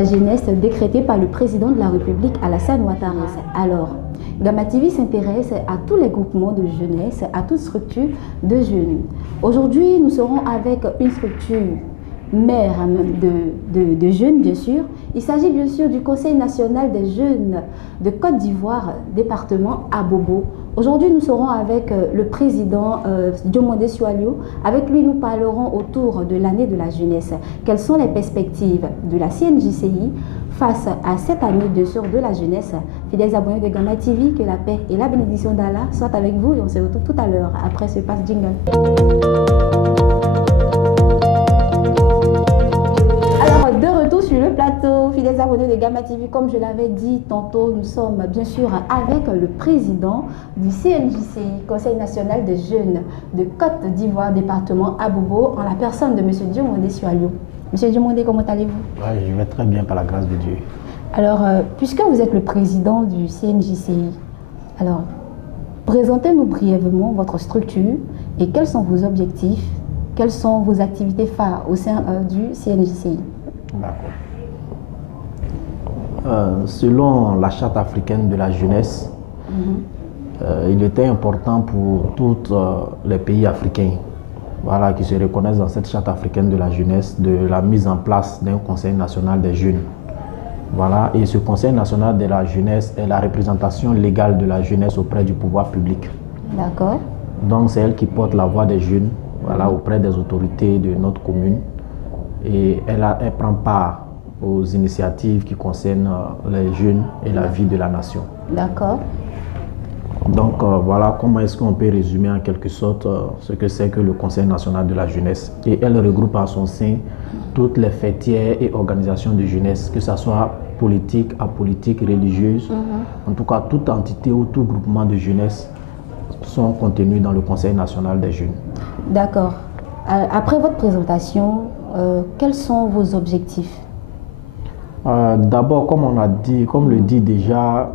la jeunesse décrétée par le président de la République, Alassane Ouattara. Alors, Gamma TV s'intéresse à tous les groupements de jeunesse, à toute structure de jeunes. Aujourd'hui, nous serons avec une structure mère de jeunes, bien sûr. Il s'agit bien sûr du Conseil national des jeunes de Côte d'Ivoire, département Abobo. Aujourd'hui, nous serons avec le président Diomandé Sualio. Avec lui, nous parlerons autour de l'année de la jeunesse. Quelles sont les perspectives de la CNJCI face à cette année bien sûr de la jeunesse? Fidèles abonnés de Gamma TV, que la paix et la bénédiction d'Allah soient avec vous et on se retrouve tout à l'heure après ce passe jingle. Sur le plateau, fidèles abonnés de Gamma TV, comme je l'avais dit tantôt, nous sommes bien sûr avec le président du CNJCI, Conseil national des jeunes de Côte d'Ivoire, département Abobo, en la personne de M. Diomandé Sualio. M. Diomandé, comment allez-vous? Ouais, je vais très bien par la grâce de Dieu. Alors, puisque vous êtes le président du CNJCI, alors, présentez-nous brièvement votre structure et quels sont vos objectifs, quelles sont vos activités phares au sein du CNJCI. D'accord. Selon la Charte africaine de la jeunesse, il était important pour tous les pays africains qui se reconnaissent dans cette Charte africaine de la jeunesse de la mise en place d'un Conseil national des jeunes. Et ce Conseil national de la jeunesse est la représentation légale de la jeunesse auprès du pouvoir public. D'accord. Donc c'est elle qui porte la voix des jeunes auprès des autorités de notre commune. Et elle prend part aux initiatives qui concernent les jeunes et la vie de la nation. D'accord. Donc voilà comment est-ce qu'on peut résumer en quelque sorte ce que c'est que le Conseil national de la jeunesse. Et elle regroupe en son sein toutes les fêtières et organisations de jeunesse, que ce soit politique, apolitique, religieuse. En tout cas, toute entité ou tout groupement de jeunesse sont contenus dans le Conseil national des jeunes. D'accord. Après votre présentation, quels sont vos objectifs? D'abord, comme le dit déjà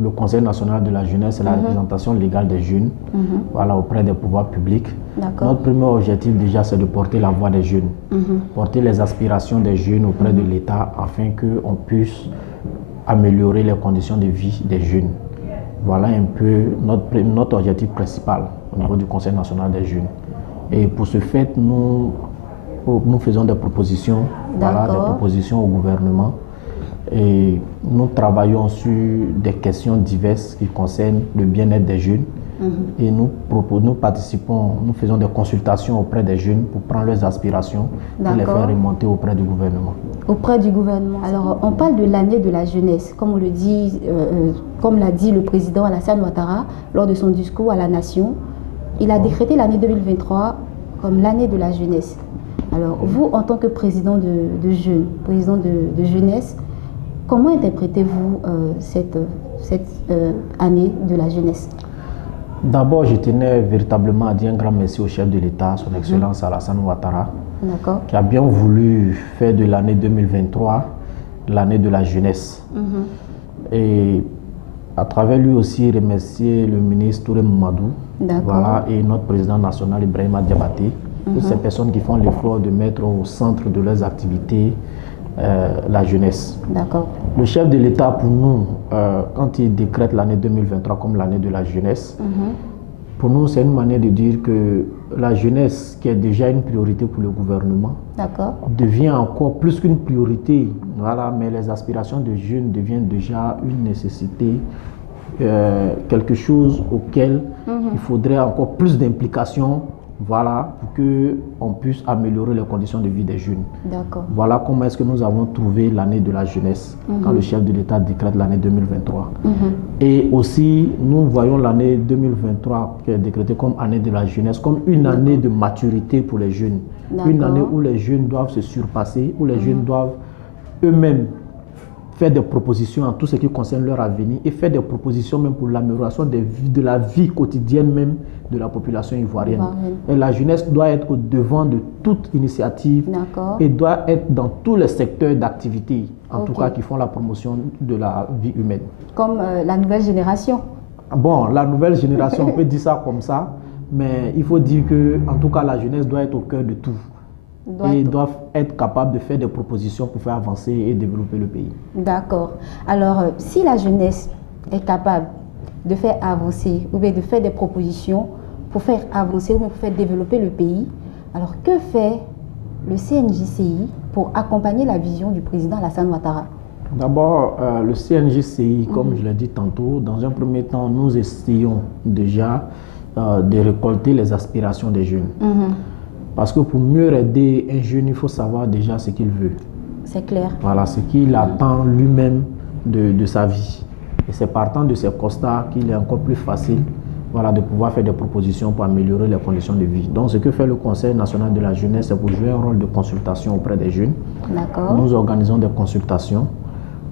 le Conseil national de la jeunesse, c'est la représentation légale des jeunes auprès des pouvoirs publics. Notre premier objectif déjà, c'est de porter la voix des jeunes, porter les aspirations des jeunes auprès de l'État afin qu'on puisse améliorer les conditions de vie des jeunes. Voilà un peu notre objectif principal au niveau du Conseil national des jeunes. Et pour ce fait, nous faisons des propositions, des propositions au gouvernement. Et nous travaillons sur des questions diverses qui concernent le bien-être des jeunes. Et nous participons, nous faisons des consultations auprès des jeunes pour prendre leurs aspirations et les faire remonter auprès du gouvernement. Auprès du gouvernement. Alors, on parle de l'année de la jeunesse, comme on le dit, comme l'a dit le président Alassane Ouattara lors de son discours à la nation. Il a décrété l'année 2023 comme l'année de la jeunesse. Alors, vous, en tant que président de jeunes, président de jeunesse, comment interprétez-vous cette année de la jeunesse? D'abord, je tenais véritablement à dire un grand merci au chef de l'État, son Excellence Alassane Ouattara, qui a bien voulu faire de l'année 2023 l'année de la jeunesse. Et à travers lui aussi remercier le ministre Touré Mamadou et notre président national Ibrahima Diabaté, toutes ces personnes qui font l'effort de mettre au centre de leurs activités la jeunesse. Le chef de l'État, pour nous, quand il décrète l'année 2023 comme l'année de la jeunesse, pour nous, c'est une manière de dire que la jeunesse, qui est déjà une priorité pour le gouvernement, devient encore plus qu'une priorité. Mais les aspirations des jeunes deviennent déjà une nécessité, quelque chose auquel il faudrait encore plus d'implication. Pour qu'on puisse améliorer les conditions de vie des jeunes. Voilà comment est-ce que nous avons trouvé l'année de la jeunesse, quand le chef de l'État décrète l'année 2023. Et aussi, nous voyons l'année 2023 qui est décrétée comme année de la jeunesse, comme une année de maturité pour les jeunes. Une année où les jeunes doivent se surpasser, où les jeunes doivent eux-mêmes faire des propositions en tout ce qui concerne leur avenir et faire des propositions même pour l'amélioration de la vie quotidienne même de la population ivoirienne. Et la jeunesse doit être au devant de toute initiative et doit être dans tous les secteurs d'activité, en tout cas qui font la promotion de la vie humaine. Comme la nouvelle génération. Bon, la nouvelle génération, on peut dire ça comme ça, mais il faut dire que, en tout cas, la jeunesse doit être au cœur de tout. et doivent être capables de faire des propositions pour faire avancer et développer le pays. D'accord. Alors, si la jeunesse est capable de faire avancer ou bien de faire des propositions pour faire avancer ou bien pour faire développer le pays, alors que fait le CNJCI pour accompagner la vision du président Alassane Ouattara? D'abord, le CNJCI, comme je l'ai dit tantôt, dans un premier temps, nous essayons déjà de récolter les aspirations des jeunes. Parce que pour mieux aider un jeune, il faut savoir déjà ce qu'il veut. C'est clair. Voilà, ce qu'il attend lui-même de sa vie. Et c'est partant de ces constats qu'il est encore plus facile, voilà, de pouvoir faire des propositions pour améliorer les conditions de vie. Donc, ce que fait le Conseil national de la jeunesse, c'est pour jouer un rôle de consultation auprès des jeunes. D'accord. Nous organisons des consultations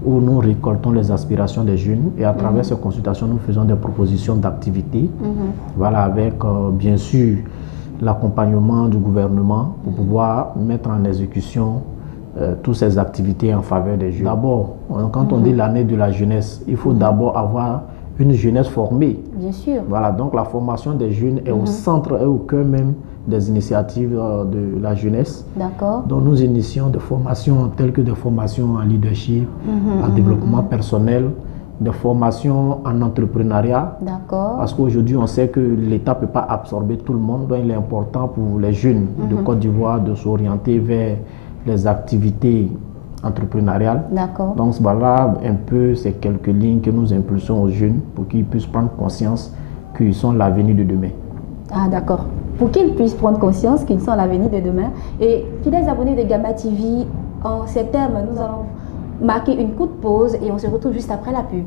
où nous récoltons les aspirations des jeunes et à travers ces consultations, nous faisons des propositions d'activités, voilà, avec bien sûr l'accompagnement du gouvernement pour pouvoir mettre en exécution toutes ces activités en faveur des jeunes. D'abord, quand on dit l'année de la jeunesse, il faut d'abord avoir une jeunesse formée. Bien sûr. Voilà, donc la formation des jeunes est au centre et au cœur même des initiatives de la jeunesse. D'accord. Donc nous initions des formations telles que des formations en leadership, en développement personnel, des formations en entrepreneuriat. D'accord. Parce qu'aujourd'hui, on sait que l'État ne peut pas absorber tout le monde. Donc il est important pour les jeunes de Côte d'Ivoire de s'orienter vers les activités entrepreneuriales. D'accord. Donc voilà un peu ces quelques lignes que nous impulsons aux jeunes pour qu'ils puissent prendre conscience qu'ils sont l'avenir de demain. Ah d'accord. Pour qu'ils puissent prendre conscience qu'ils sont l'avenir de demain. Et fidèles abonnés de Gamma TV, en ces termes, nous allons marquer une courte pause et on se retrouve juste après la pub.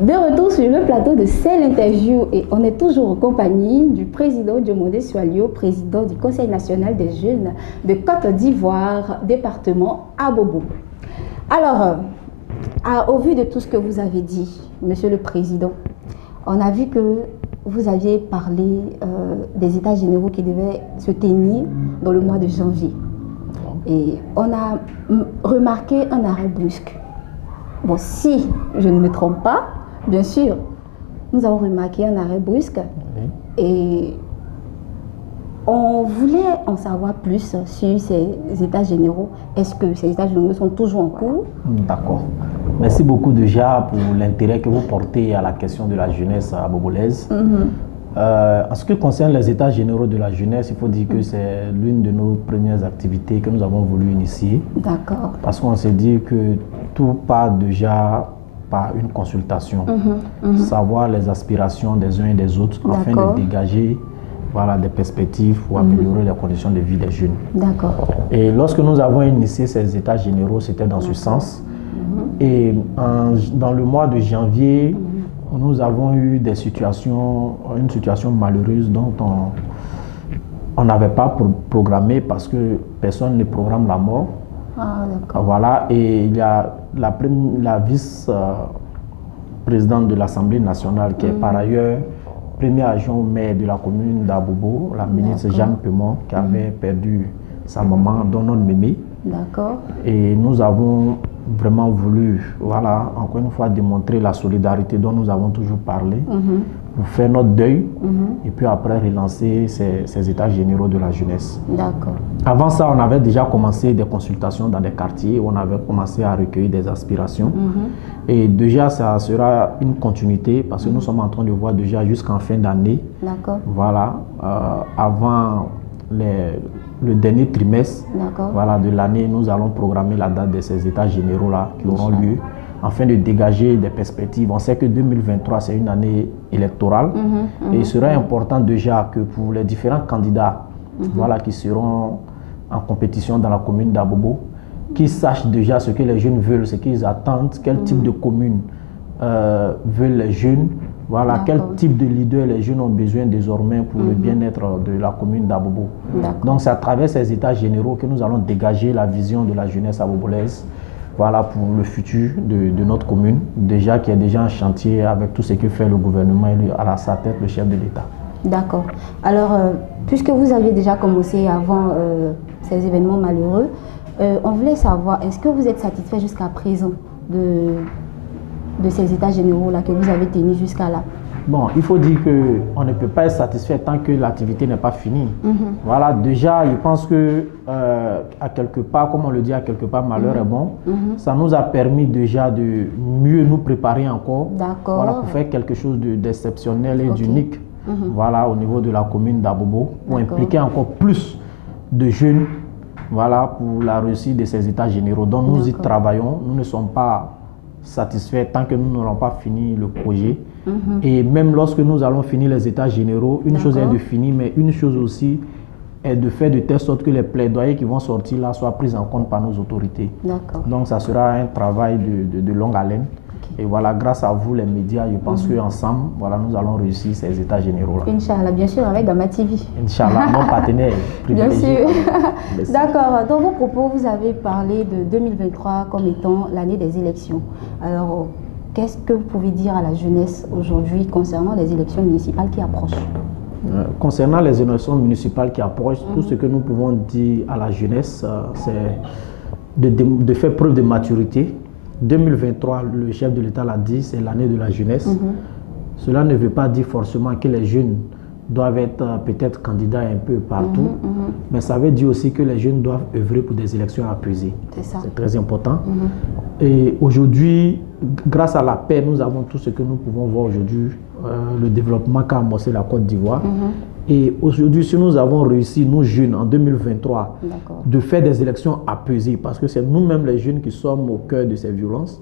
De retour sur le plateau de C'est l'interview et on est toujours en compagnie du président Diomandé Soualio, président du Conseil national des jeunes de Côte d'Ivoire, département Abobo. Alors, au vu de tout ce que vous avez dit, Monsieur le Président, on a vu que vous aviez parlé des États généraux qui devaient se tenir dans le mois de janvier. Et on a remarqué un arrêt brusque. Bon, si je ne me trompe pas, bien sûr, nous avons remarqué un arrêt brusque. Et on voulait en savoir plus sur ces États généraux. Est-ce que ces États généraux sont toujours en cours? D'accord. Merci beaucoup déjà pour l'intérêt que vous portez à la question de la jeunesse abobolaise. En ce qui concerne les États généraux de la jeunesse, il faut dire que c'est l'une de nos premières activités que nous avons voulu initier. D'accord. Parce qu'on s'est dit que tout part déjà par une consultation, savoir les aspirations des uns et des autres afin de dégager des perspectives pour améliorer les conditions de vie des jeunes. D'accord. Et lorsque nous avons initié ces États généraux, c'était dans ce sens. Et dans le mois de janvier, nous avons eu une situation malheureuse dont on n'avait pas programmé parce que personne ne programme la mort. Ah, d'accord. Voilà, et il y a la vice-présidente de l'Assemblée nationale qui est par ailleurs premier adjoint au maire de la commune d'Abobo, la ministre Jeanne Pemont, qui avait perdu sa maman, Donon Mémé. D'accord. Et nous avons vraiment voulu, encore une fois, démontrer la solidarité dont nous avons toujours parlé, pour faire notre deuil, et puis après relancer ces États généraux de la jeunesse. D'accord. Avant ça, on avait déjà commencé des consultations dans des quartiers, où on avait commencé à recueillir des aspirations. Et déjà, ça sera une continuité, parce que nous sommes en train de voir déjà jusqu'en fin d'année. D'accord. Voilà, avant le dernier trimestre de l'année, nous allons programmer la date de ces États généraux-là qui auront lieu afin de dégager des perspectives. On sait que 2023, c'est une année électorale et il sera important déjà que pour les différents candidats qui seront en compétition dans la commune d'Abobo, qu'ils sachent déjà ce que les jeunes veulent, ce qu'ils attendent, quel type de commune veulent les jeunes. Voilà, quel type de leader les jeunes ont besoin désormais pour le bien-être de la commune d'Abobo. Donc c'est à travers ces États généraux que nous allons dégager la vision de la jeunesse abobolaise, pour le futur de notre commune, déjà qui est déjà en chantier avec tout ce que fait le gouvernement et à sa tête le chef de l'État. D'accord. Alors, puisque vous aviez déjà commencé avant ces événements malheureux, on voulait savoir, est-ce que vous êtes satisfait jusqu'à présent de ces États généraux là que vous avez tenus jusqu'à là? Bon, il faut dire qu'on ne peut pas être satisfait tant que l'activité n'est pas finie. Voilà, déjà, je pense que, à quelque part, comme on le dit, à quelque part, malheur est bon. Ça nous a permis déjà de mieux nous préparer encore. Voilà, pour faire quelque chose d'exceptionnel et d'unique. Voilà, au niveau de la commune d'Abobo, pour impliquer encore plus de jeunes, voilà, pour la réussite de ces états généraux. Donc, nous y travaillons. Nous ne sommes pas satisfaits tant que nous n'aurons pas fini le projet. Et même lorsque nous allons finir les états généraux, une chose est de finir, mais une chose aussi est de faire de telle sorte que les plaidoyers qui vont sortir là soient pris en compte par nos autorités. Donc ça sera un travail de longue haleine. Et voilà, grâce à vous les médias, je pense qu'ensemble, voilà, nous allons réussir ces états généraux là. Inch'Allah, bien sûr, avec Gama TV. Inch'Allah, mon partenaire privilégié. Bien sûr. D'accord. Dans vos propos, vous avez parlé de 2023 comme étant l'année des élections. Alors, qu'est-ce que vous pouvez dire à la jeunesse aujourd'hui concernant les élections municipales qui approchent? Concernant les élections municipales qui approchent, tout ce que nous pouvons dire à la jeunesse, c'est de faire preuve de maturité. 2023, le chef de l'État l'a dit, c'est l'année de la jeunesse. Cela ne veut pas dire forcément que les jeunes doivent être peut-être candidats un peu partout, mais ça veut dire aussi que les jeunes doivent œuvrer pour des élections apaisées. C'est très important. Et aujourd'hui, grâce à la paix, nous avons tout ce que nous pouvons voir aujourd'hui, le développement qu'a amorcé la Côte d'Ivoire. Et aujourd'hui, si nous avons réussi, nous jeunes, en 2023, de faire des élections apaisées, parce que c'est nous-mêmes les jeunes qui sommes au cœur de ces violences,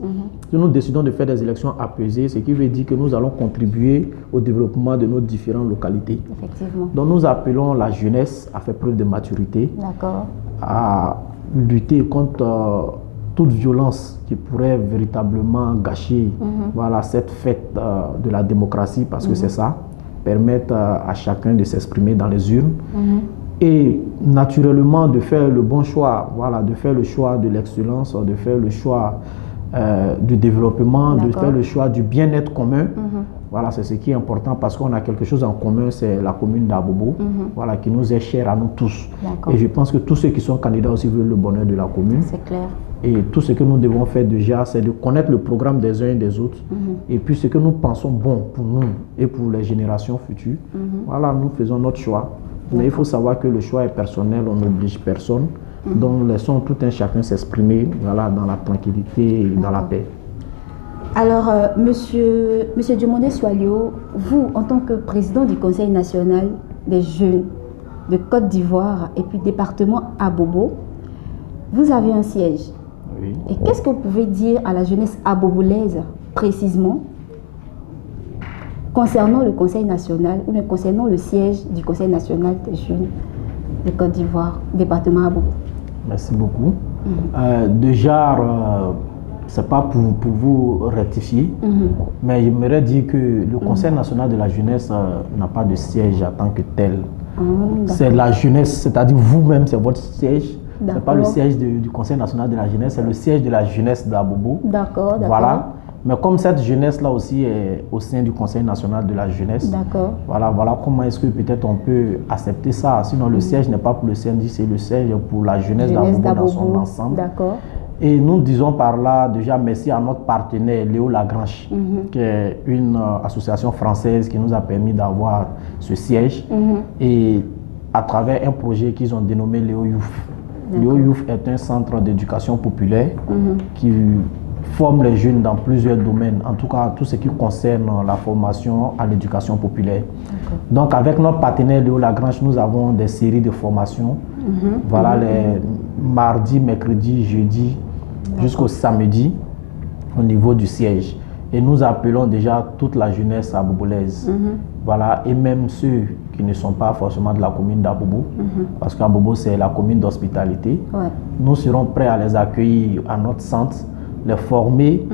si nous décidons de faire des élections apaisées, ce qui veut dire que nous allons contribuer au développement de nos différentes localités. Donc nous appelons la jeunesse à faire preuve de maturité, à lutter contre toute violence qui pourrait véritablement gâcher voilà, cette fête de la démocratie, parce que c'est ça, permettre à chacun de s'exprimer dans les urnes et naturellement de faire le bon choix, voilà, de faire le choix de l'excellence, de faire le choix du développement, de faire le choix du bien-être commun. Voilà, c'est ce qui est important parce qu'on a quelque chose en commun, c'est la commune d'Abobo, voilà, qui nous est chère à nous tous. Et je pense que tous ceux qui sont candidats aussi veulent le bonheur de la commune. C'est clair. Et tout ce que nous devons faire déjà, c'est de connaître le programme des uns et des autres. Et puis ce que nous pensons bon pour nous et pour les générations futures, voilà, nous faisons notre choix. Mais il faut savoir que le choix est personnel, on n'oblige personne. Donc laissons tout un chacun s'exprimer, voilà, dans la tranquillité et dans la paix. Alors, monsieur Diomandé Soalio, vous, en tant que président du Conseil national des jeunes de Côte d'Ivoire et puis département Abobo, vous avez un siège. Oui. Et qu'est-ce que vous pouvez dire à la jeunesse abobolaise, précisément, concernant le Conseil national, ou bien concernant le siège du Conseil national des jeunes de Côte d'Ivoire, département Abobo? Merci beaucoup. Déjà, ce n'est pas pour vous rectifier, mais j'aimerais dire que le Conseil national de la jeunesse n'a pas de siège en tant que tel. C'est la jeunesse, c'est-à-dire vous-même, c'est votre siège. Ce n'est pas le siège du Conseil national de la jeunesse, c'est le siège de la jeunesse d'Abobo. D'accord. Voilà. Mais comme cette jeunesse-là aussi est au sein du Conseil national de la jeunesse, voilà comment est-ce que peut-être on peut accepter ça. Sinon, le siège n'est pas pour le CNJ, c'est le siège pour la jeunesse d'Abobo dans son ensemble. Et nous disons par là déjà merci à notre partenaire Léo Lagrange, qui est une association française qui nous a permis d'avoir ce siège. Et à travers un projet qu'ils ont dénommé Léo Youth. Léo Youth est un centre d'éducation populaire qui forme les jeunes dans plusieurs domaines, en tout cas tout ce qui concerne la formation à l'éducation populaire. Donc avec notre partenaire Léo Lagrange, nous avons des séries de formations, voilà, les mardis, mercredis, jeudis, jusqu'au samedi au niveau du siège. Et nous appelons déjà toute la jeunesse abobolaise, voilà, et même ceux qui ne sont pas forcément de la commune d'Abobo, parce qu'Abobo c'est la commune d'hospitalité. Nous serons prêts à les accueillir à notre centre, les former,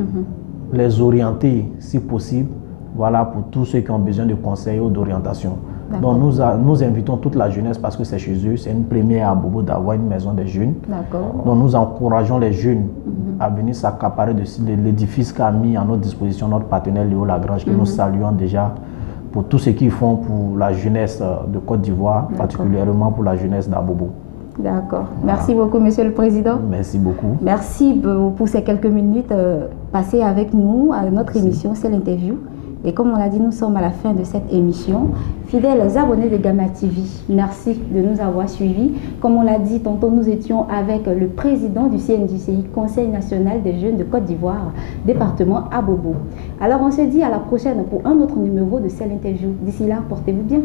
les orienter si possible, voilà, pour tous ceux qui ont besoin de conseils ou d'orientation. Donc nous invitons toute la jeunesse parce que c'est chez eux, c'est une première à Abobo d'avoir une maison des jeunes. Donc nous encourageons les jeunes à venir s'accaparer de l'édifice qu'a mis à notre disposition notre partenaire Léo Lagrange, que nous saluons déjà pour tout ce qu'ils font pour la jeunesse de Côte d'Ivoire, particulièrement pour la jeunesse d'Abobo. D'accord. Merci beaucoup, Monsieur le Président. Merci beaucoup. Merci pour ces quelques minutes passées avec nous à notre émission, c'est l'interview. Et comme on l'a dit, nous sommes à la fin de cette émission. Fidèles abonnés de Gamma TV, merci de nous avoir suivis. Comme on l'a dit, tantôt nous étions avec le président du CNJCI, Conseil national des jeunes de Côte d'Ivoire, département Abobo. Alors on se dit à la prochaine pour un autre numéro de Cell Interview. D'ici là, portez-vous bien.